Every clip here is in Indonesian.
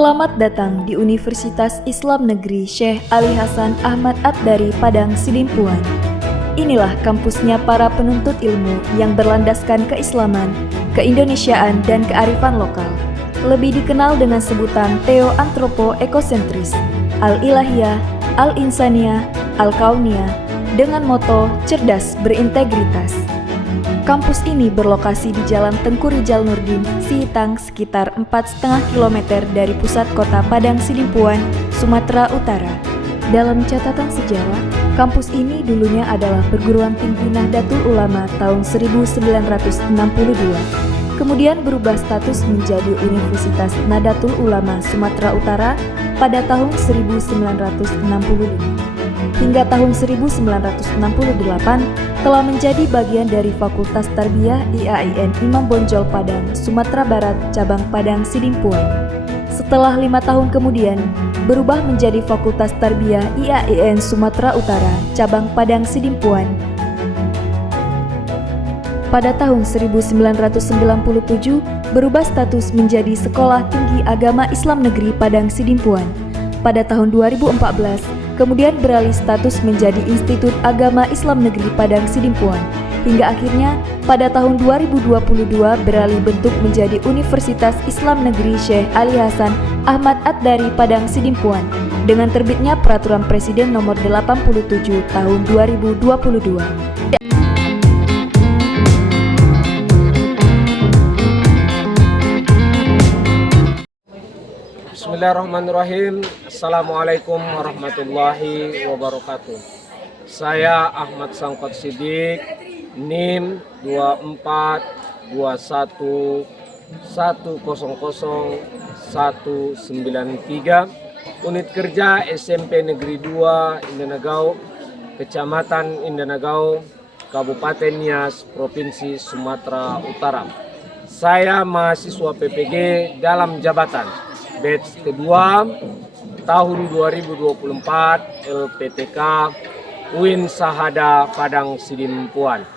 Selamat datang di Universitas Islam Negeri Syekh Ali Hasan Ahmad At-Dari Padang Sidimpuan. Inilah kampusnya para penuntut ilmu yang berlandaskan keislaman, keindonesiaan, dan kearifan lokal. Lebih dikenal dengan sebutan Theo-Antropo-Ekosentris, Al-Ilahiyah, Al-Insaniyah, Al-Kauniyah, dengan moto cerdas berintegritas. Kampus ini berlokasi di Jalan Tengku Rijal Nurdin, Sihitang, sekitar 4,5 km dari pusat kota Padang Sidimpuan, Sumatera Utara. Dalam catatan sejarah, kampus ini dulunya adalah perguruan tinggi Nahdlatul Ulama tahun 1962, kemudian berubah status menjadi Universitas Nahdlatul Ulama Sumatera Utara pada tahun 1965. Hingga tahun 1968 telah menjadi bagian dari Fakultas Tarbiyah IAIN Imam Bonjol Padang, Sumatera Barat, cabang Padang Sidimpuan. Setelah 5 tahun kemudian, berubah menjadi Fakultas Tarbiyah IAIN Sumatera Utara, cabang Padang Sidimpuan. Pada tahun 1997, berubah status menjadi Sekolah Tinggi Agama Islam Negeri Padang Sidimpuan. Pada tahun 2014, kemudian beralih status menjadi Institut Agama Islam Negeri Padang Sidimpuan, hingga akhirnya pada tahun 2022 beralih bentuk menjadi Universitas Islam Negeri Syekh Ali Hasan Ahmad At-Dari Padang Sidimpuan dengan terbitnya Peraturan Presiden Nomor 87 Tahun 2022. Bismillahirrahmanirrahim. Assalamualaikum warahmatullahi wabarakatuh. Saya Ahmad Sangkot Sidik, NIM 2421000193, Unit Kerja SMP Negeri 2 Indanagau, Kecamatan Indanagau, Kabupaten Nias, Provinsi Sumatera Utara. Saya mahasiswa PPG dalam jabatan batch kedua tahun 2024 LPTK UIN Sahada Padang Sidimpuan.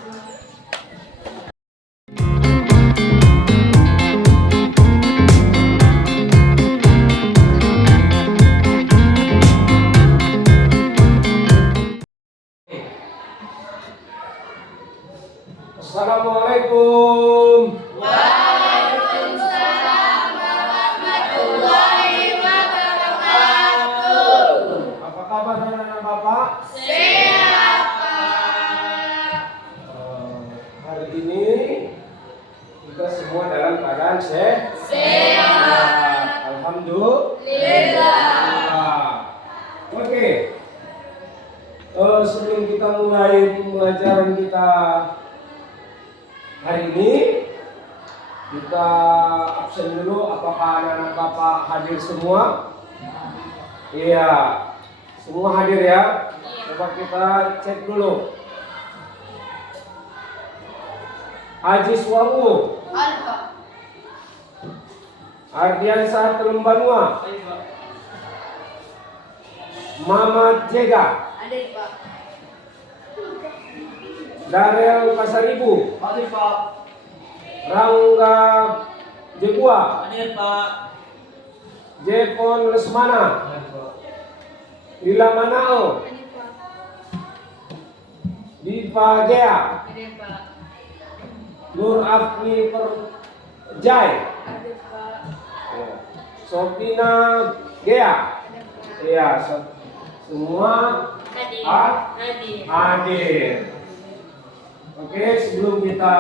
Assalamualaikum. Hari ini kita semua dalam keadaan sehat. Alhamdulillah. Oke. Sebelum kita mulai pembelajaran kita hari ini, kita absen dulu. Apakah anak-anak Bapak hadir semua? Iya, semua hadir ya. Coba kita cek dulu. Haji Suwamu, Ardiansah Telembanua, Mamat Jega, Darel Pasaribu, Rangga Jebua, Jepon Lesmana, Lila Manao, Diva Gea, Nur Afni Perjai, Sofina Gea, iya, semua hadir. Oke, sebelum kita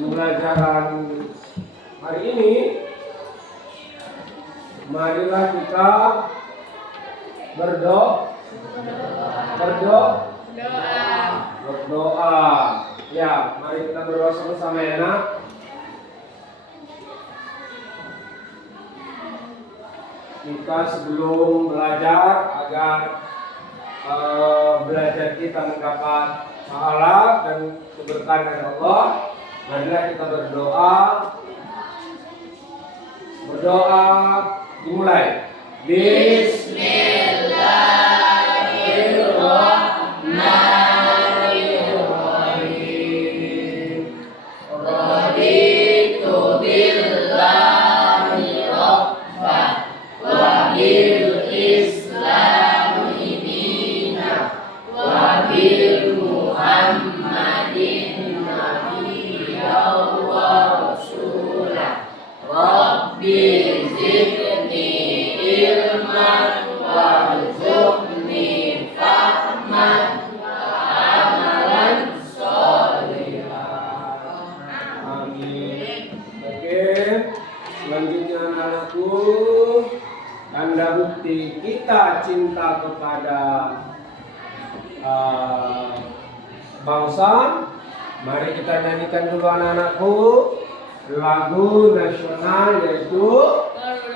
pembelajaran hari ini, marilah kita berdoa. Ya, mari kita berdoa sama-sama ya nak. Kita sebelum belajar agar belajar kita mendapat pahala dan keberkahan dari Allah, marilah kita berdoa. Dimulai. Bismillahirrahmanirrahim. Raditu billahi rabban kepada bangsa. Mari kita nyanyikan dulu anak-anakku lagu nasional yaitu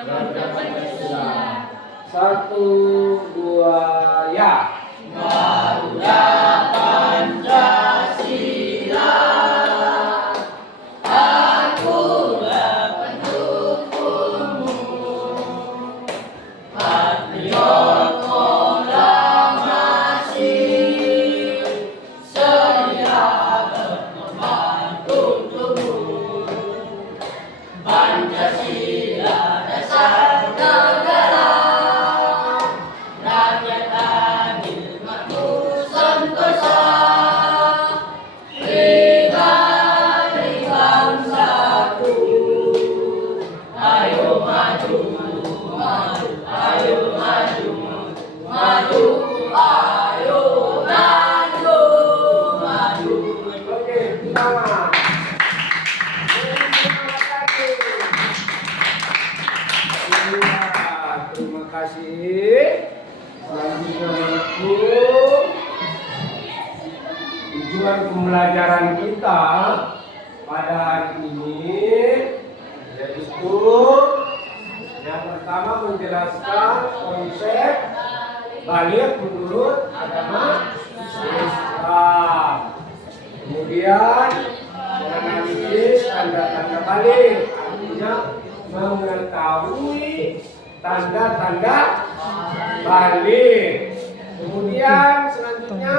Garuda Pancasila. 1, 2, ya. Garuda Pancasila, akulah pendukungmu, patriot proklamasi, sedia berkorban untukmu. Pancasila dasar negara, rakyat adil makmur sentosa, berikan bangsaku. Ayo maju, maju, ayo maju, maju, ayo maju, maju. Oke, selamat. Terima kasih. Selanjutnya anakku, tujuan pembelajaran kita pada hari ini yaitu yang pertama menjelaskan konsep balik menurut agama Islam. Kemudian menganalisis tanda-tanda balik, artinya mengetahui tanda-tanda balik. Kemudian selanjutnya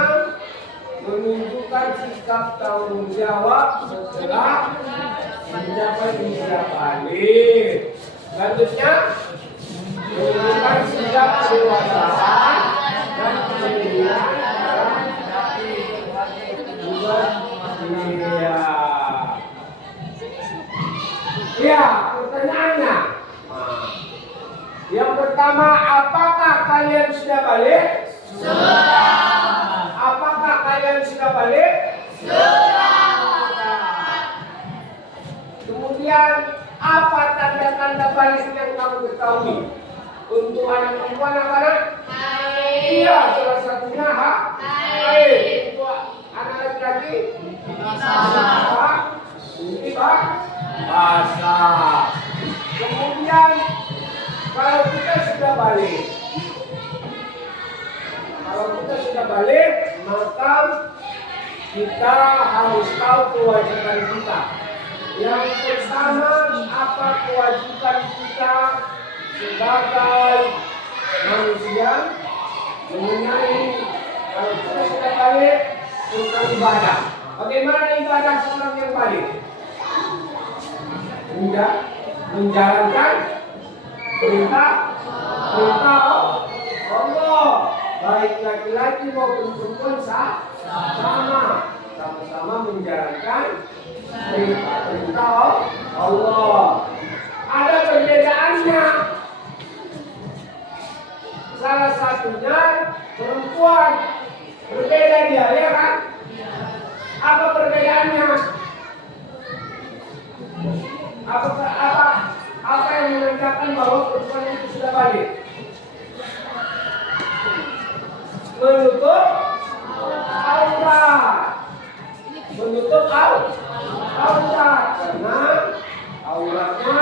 menunjukkan sikap tanggung jawab setelah mencapai usia balik. Selanjutnya menunjukkan sikap kedewasaan dan kemandirian dalam menghadapi tugas dunia. Ya, pertanyaannya. Yang pertama, apakah kalian sudah balik? Sudah. Apakah kalian sudah balik? Sudah. Kemudian, apa tanda-tanda balik yang kamu ketahui? Untuk anak perempuan apa? Iya, salah satunya haid. Untuk anak laki-laki? Basah. Kemudian kalau kita sudah balik, maka kita harus tahu kewajiban kita. Yang pertama, apa kewajiban kita sebagai manusia mengenai kalau kita sudah balik tentang ibadah. Bagaimana ibadah seorang yang balik? Menjalankan perintah Allah, baik laki-laki maupun perempuan sama-sama menjalankan perintah Allah. Ada perbedaannya. Salah satunya perempuan berbeda dia, ya kan? Apa perbedaannya? Apa yang menandakan bahwa perempuan itu sudah balik? Menutup aurat. Menutup aurat karena auratnya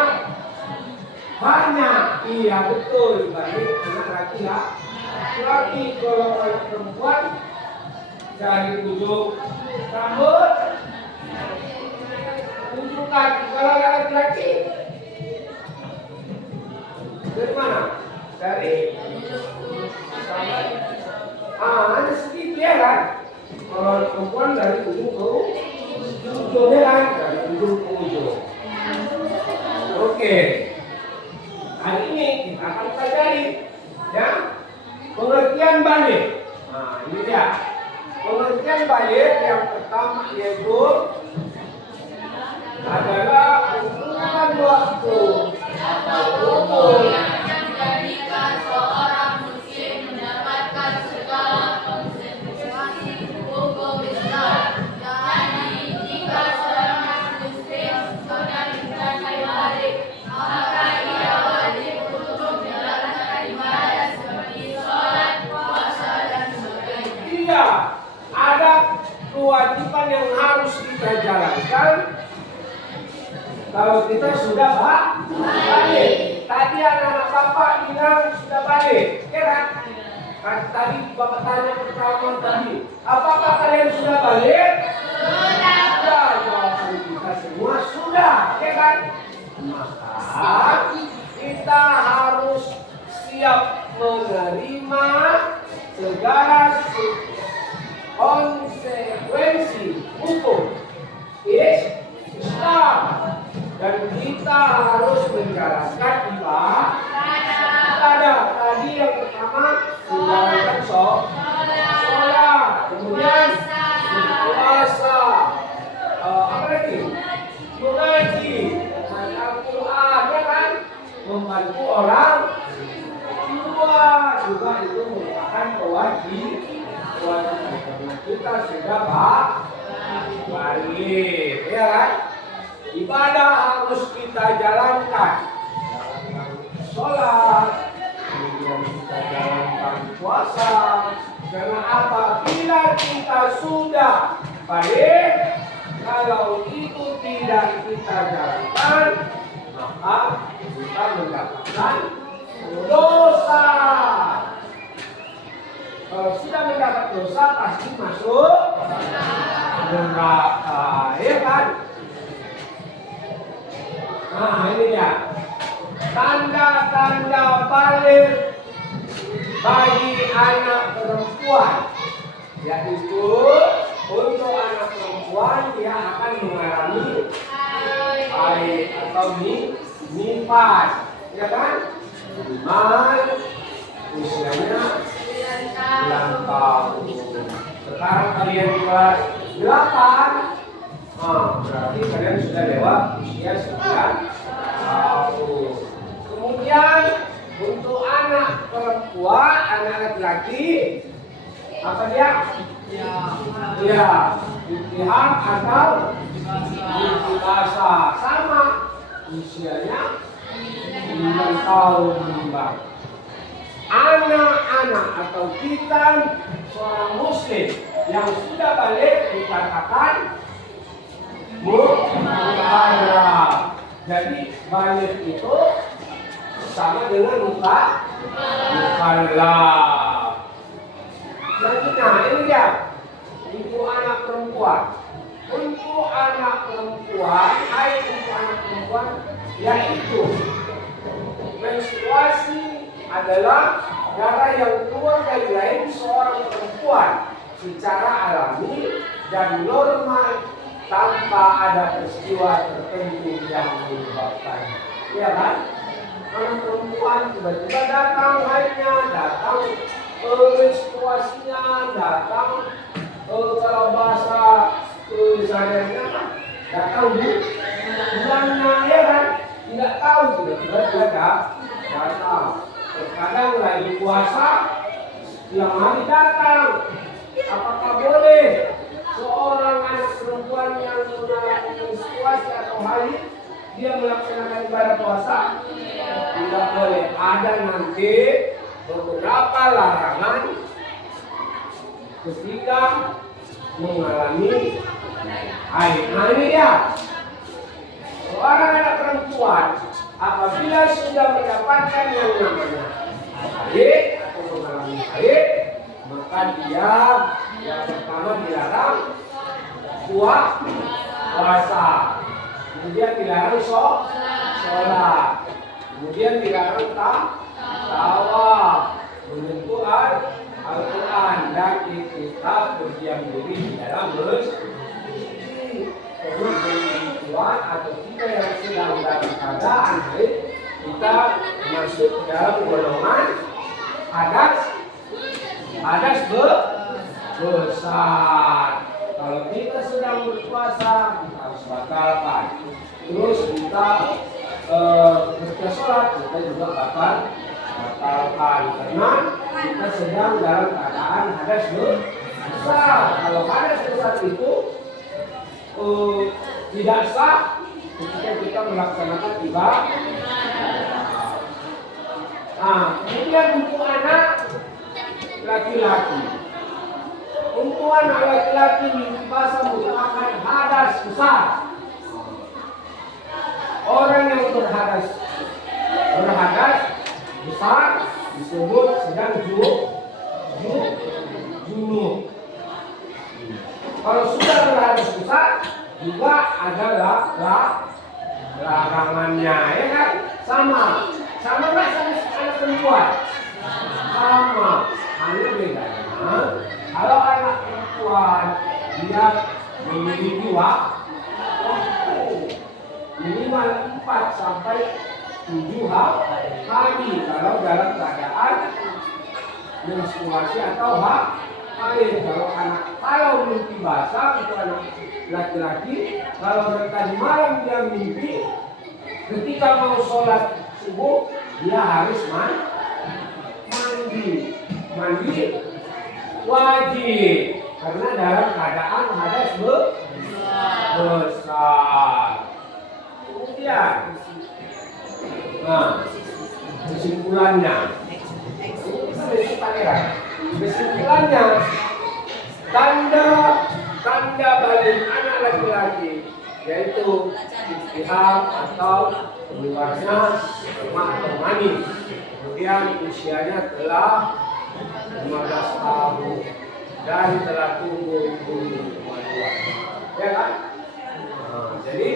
banyak. Iya betul, balik anak laki-laki. Kalau anak perempuan dari ujung rambut ujung kaki. Kalau laki-laki dari mana? Dari hanya sedikit ya kan? Kalau perempuan dari ujung ke ujung ya kan? Dari ujung ke ujung. Oke. Hari ini kita akan pelajari ya pengertian balik. Nah ini dia pengertian balik yang pertama yaitu adalah ukuran waktu atau ukur yang menjadikan seorang muslim mendapatkan segala konsentrasi hukum Islam. Jadi jika seorang muslim sudah mencapai balik, maka ia wajib untuk menjalankan ibadah seperti sholat, Kalau kita sudah balik. Tadi anak-anak bapak bilang sudah balik, ya kan? Kan tadi bapak tanya pertama tadi, apakah kalian sudah balik? Sudah. Jawaban kita semua sudah, ya kan? Maka kita harus siap menerima segala konsekuensi hukum Islam, dan kita harus menjalankan ibadah. Tadi yang pertama menjalankan sholat, kemudian puasa, apa lagi? Mengaji, baca Al-Quran, ya kan? Membantu orang tua juga itu merupakan kewajiban karena kita sudah balik, ya kan? Ibadah harus kita jalankan, sholat, kemudian kita jalankan puasa. Karena apabila kita sudah balik, kalau itu tidak kita jalankan, maka kita mendapatkan dosa. Kalau sudah mendapat dosa pasti masuk neraka, ya kan? Nah, ini dia tanda-tanda balik bagi anak perempuan, yaitu untuk anak perempuan dia akan mengalami haid atau nifas, ya kan? Iman usianya 9 tahun. Sekarang kalian kelas 8, berarti kalian sudah lewat usia 9 tahun. Kemudian untuk anak perempuan, anak laki-laki, apa dia? Ya, istihad atau istibasa, sama usianya 9 tahun. Anak-anak atau kita seorang muslim yang sudah balik dikatakan mukallaf. Jadi balik itu sama dengan mukallaf. Selanjutnya ini dia untuk anak perempuan. Untuk anak perempuan, untuk anak perempuan yaitu menstruasi adalah darah yang keluar dari rahim seorang perempuan secara alami dan normal tanpa ada peristiwa tertentu yang menyebabkan, ya kan? Anak perempuan tiba-tiba datang haidnya, datang menstruasinya, datang kalau bahasa sehari-harinya datang bulannya, ya kan? Tidak tahu tiba-tiba dia datang. Terkadang lagi puasa yang hari datang. Apakah boleh seorang anak perempuan yang mengalami menstruasi atau haid dia melaksanakan ibadah puasa? Tidak boleh. Ada nanti beberapa larangan ketika mengalami haid. Nah ini ya, seorang anak perempuan apabila sudah mendapatkan yang namanya haid atau mengalami haid, maka dia yang pertama dilarang puasa, kemudian dilarang sholat, kemudian dilarang tawaf, menyentuh Al-Quran, dan kita berdiam diri di dalam masjid. Perempuan atau kita yang sedang dalam keadaan haid, kita masuk ke dalam golongan hadas besar. Kalau kita sedang berpuasa, kita harus batalkan. Terus kita ketika sholat, kita juga batalkan karena kita sedang dalam keadaan hadas besar. Kalau hadas besar itu tidak sah ketika kita melaksanakan ibadah. Nah, kemudian untuk anak laki-laki, untuk anak laki-laki bahasa merupakan hadas besar. orang yang berhadas besar disebut sedang junub. Kalau sudah berhadas besar juga ada larangannya, ya kan? Sama nggak sama anak perempuan? Sama, hanya bedanya kalau anak perempuan dia memiliki waktu minimal 4 sampai 7 hari kalau dalam keadaan menstruasi atau haid. Kalau mimpi basah itu anak laki-laki, kalau mereka di malam dia mimpi, ketika mau sholat subuh dia harus mandi wajib karena dalam keadaan hadas besar. Kemudian, kesimpulannya, tanda balik anak laki-laki yaitu istihab atau keluarnya sperma atau mani. Kemudian usianya telah 15 tahun dan telah tumbuh kemaluan. Ya kan? Jadi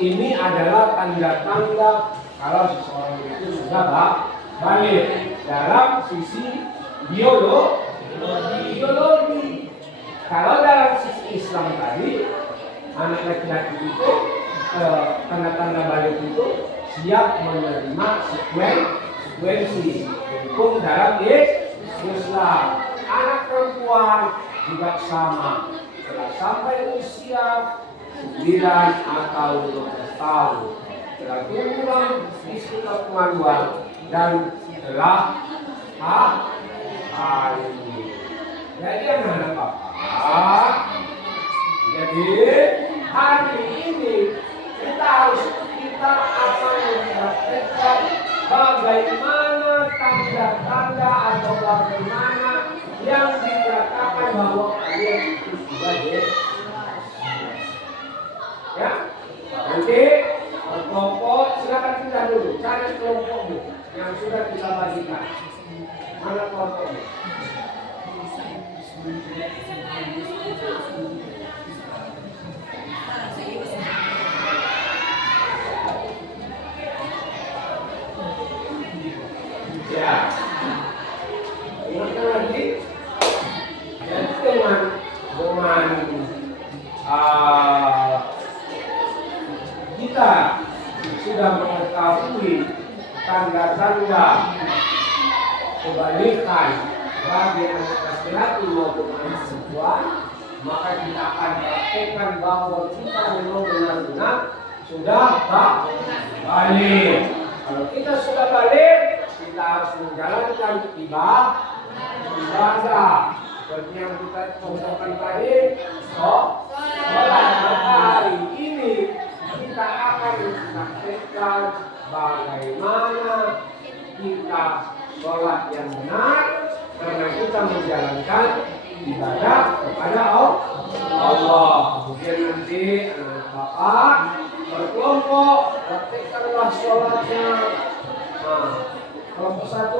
ini adalah tanda-tanda kalau seseorang itu sudah balik dalam sisi biologi. Kalau dalam sisi Islam tadi, anak laki-laki itu tanda-tanda balik itu siap menerima sekuensi hukum dalam Islam. Anak perempuan juga sama, setelah sampai usia 9 atau 12 tahun telah tumbuh istilah kemaluan dan telah hamil. Jadi anak Bapak, jadi hari ini kita akan mempraktekkan bagaimana tanda-tanda atau bagaimana yang dikatakan bahwa kalian itu sudah ya. Nanti kelompok silakan pindah dulu, cari kelompokmu yang sudah kita bagikan. Mana kelompokmu? Ya, ingatkan lagi. Jadi dengan kita sudah mengetahui tanda-tanda kebalikan bagi anak laki-laki maupun anak perempuan, maka kita akan praktekkan bahwa kita memang benar-benar sudah balik. Kalau kita sudah balik, kita harus menjalankan ibadah seperti yang kita contohkan tadi. Sholat hari ini kita akan mempraktekkan bagaimana kita sholat yang benar karena kita menjalankan ibadah kepada Allah. Kemudian nanti anak bapak berkelompok praktekkanlah sholatnya. Kelompok 1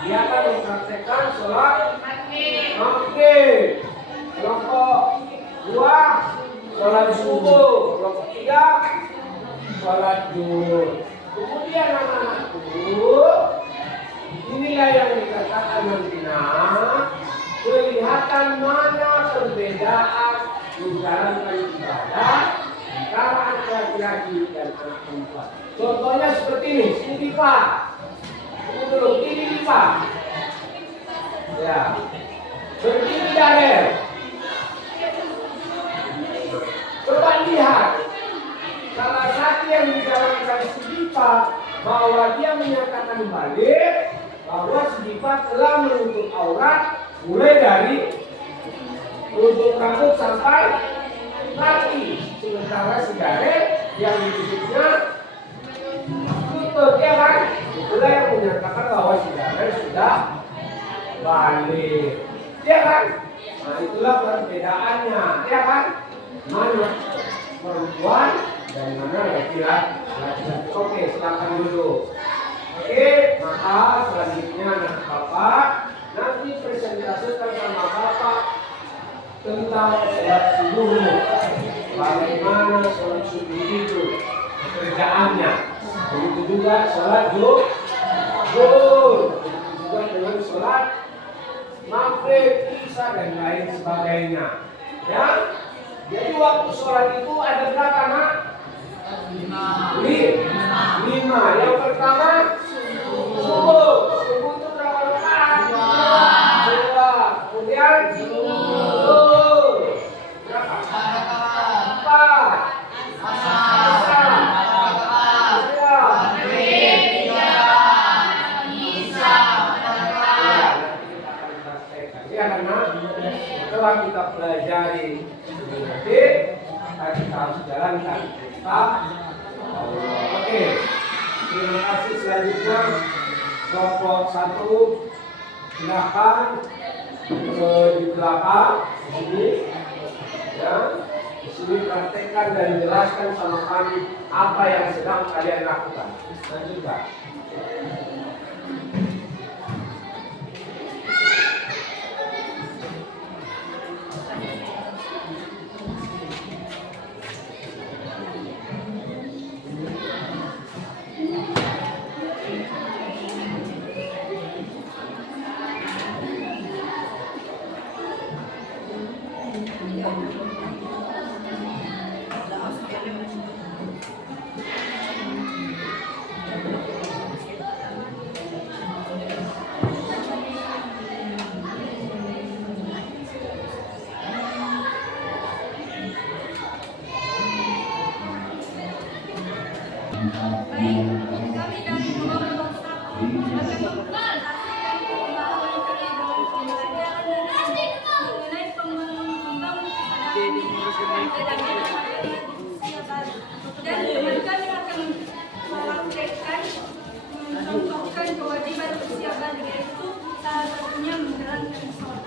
dia akan mempraktekkan sholat maghrib. Kelompok 2 sholat subuh. Kelompok 3 sholat zuhur. Kemudian anak-anakku, inilah yang dikatakan nantinya kelihatan mana perbedaan menjalankan ibadah antara anak laki-laki dan anak perempuan. Contohnya seperti ini, ini Pak. Ini Pak. Ya. Berdiri Darel. Coba lihat. Salah satu yang dijalankan Sidipa bahwa dia menyatakan balik bahwa Sidipa telah menutup aurat mulai dari ujung rambut sampai kaki, sementara si Darel yang ditutupnya tutup, ya kan? Itulah yang menyatakan bahwa si Darel sudah balik, ya kan? Nah itulah perbedaannya, ya kan? Mana perempuan Dari mana lagi-lagi? Oke, silakan dulu. Oke, maka selanjutnya anak Bapak nanti presentasikan sama Bapak tentang sholat subuh. Bagaimana sholat subuh itu pekerjaannya. Begitu juga sholat zuhur. Begitu juga dengan sholat maghrib, isya dan lain sebagainya. Ya, jadi waktu sholat itu ada berapa nak? 5. Yang pertama subuh. Subuh itu berapa rakaat? 2. Kemudian zuhur berapa? 4. Asar 3. Ya, karena setelah kita pelajari nanti kita harus jalankan. Oke, terima kasih. Selanjutnya kelompok 1 silakan di belakang di sini. Ya, di sini praktekkan dan jelaskan sama kami apa yang sedang kalian lakukan. Lanjutkan. Dan kami akan melakukan mencontohkan kewajiban usia balik, yaitu salah satunya menjalankan sholat.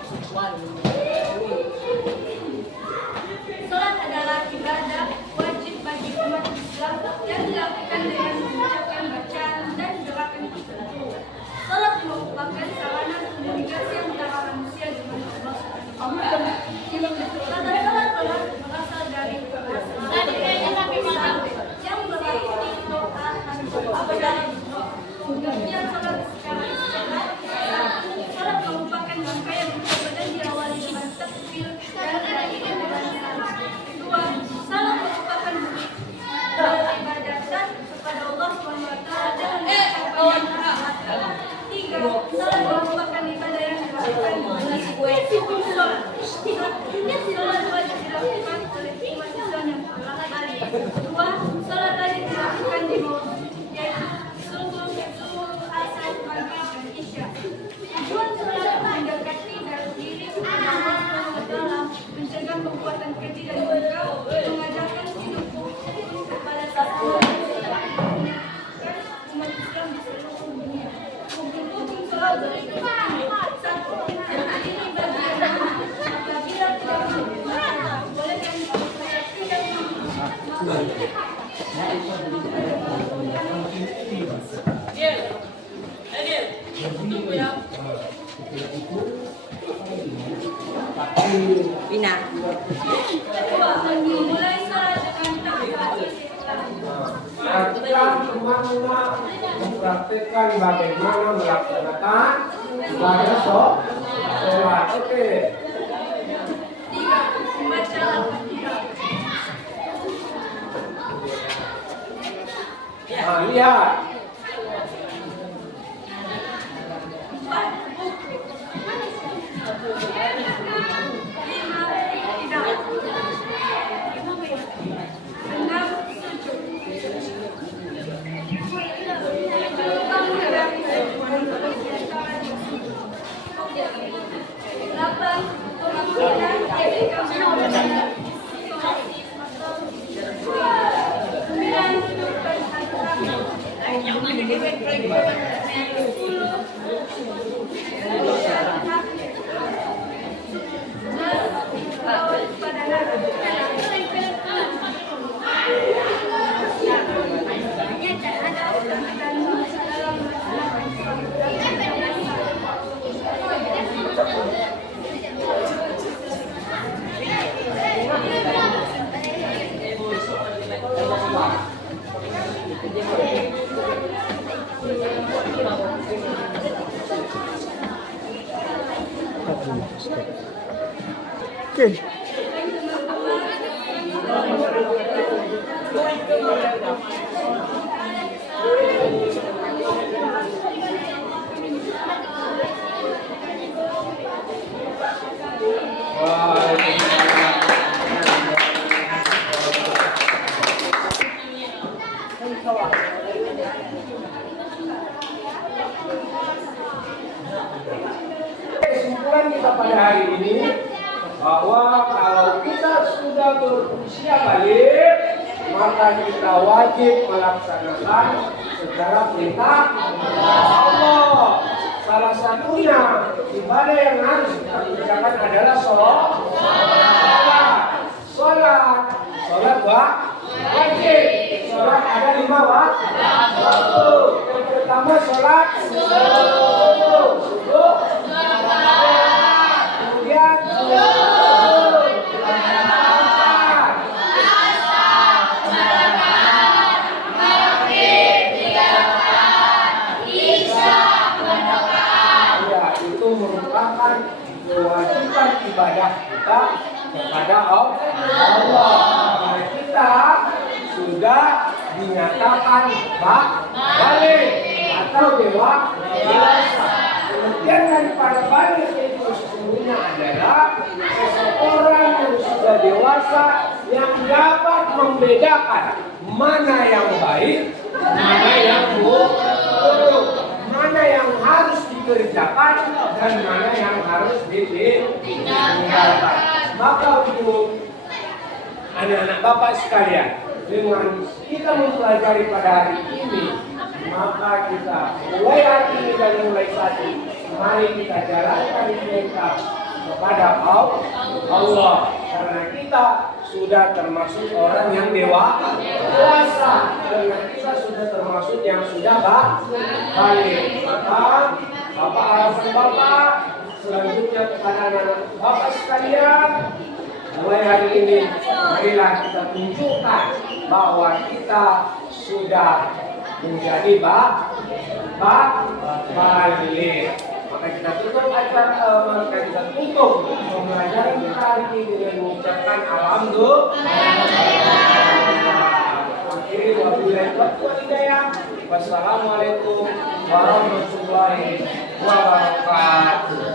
Sholat adalah ibadah wajib bagi umat Islam yang dilakukan dengan mengucapkan bacaan dan gerakan tertentu. Sholat merupakan sarana komunikasi antara manusia dengan Allah. Kata sholat berasal dari yang berarti doa dan pengertian sholat secara istilah. Sholat merupakan rangkaian ibadah yang diawali dengan takbir dan akhirnya dengan salam. Kedua, salat merupakan peribadatan kepada Allah SWT dan mengucapkan. 3, salat merupakan ibadah yang dilakukan oleh sholat. Sholat wajib dilakukan oleh umat Islam yang bolak-balik. 2, sholat wajib dilakukan di waktu, yaitu subuh, asar, maghrib, dan isya. Tujuan sholat mendekati diri kepada Allah SWT, mencegah perbuatan keji dan munkar, mengajarkan hidup rukun kepada sesama manusia, dan umat Islam di seluruh dunia. Rukun sholat berikut ini. 1. Berdiri bagi imam. Apabila tidak mampu, boleh yang tidak mampu. Bina. Mulai sholat dengan Sekarang teman-teman mempraktikkan bagaimana melaksanakan ibadah sholat. Oke. 3. Membaca Al-Fatihah. Nah, lihat. 4. Ruku. 5. Iktidal. 6. Sujud. 7. Bangun dari secara sujud. 8. Pemanggilan ketika menolak. 9. Dudukkan satu kaki. 10. Berdoa kepada Nabi. Oke. Kesimpulan kita pada hari ini bahwa kalau kita sudah berusia balik, maka kita wajib melaksanakan secara perintah Allah. Salah satunya ibadah yang harus kita kerjakan adalah sholat wajib. Sholat ada 5 waktu. Yang pertama sholat subuh. Kemudian itu merupakan kewajiban ibadah kita kepada Allah. Karena kita sudah dinyatakan balik atau dewasa. Kemudian daripada balik itu sesungguhnya adalah seseorang yang sudah dewasa yang dapat membedakan mana yang baik, mana yang buruk, mana yang harus dikerjakan dan mana yang harus ditinggalkan. Maka untuk anak-anak Bapak sekalian, dengan kita mempelajari pada hari ini, maka kita mulai hari ini dan mulai saat ini, mari kita jalankan perintah kepada Allah, karena kita sudah termasuk orang yang dewasa, karena kita sudah termasuk yang sudah balik. Maka Bapak alasan Bapak selanjutnya kepada anak-anak Bapak sekalian, mulai hari ini marilah kita tunjukkan bahwa kita sudah menjadi balik. Maka kita tutup pembelajaran kita hari ini dengan mengucapkan alhamdulillah. Wassalamualaikum warahmatullahi wabarakatuh.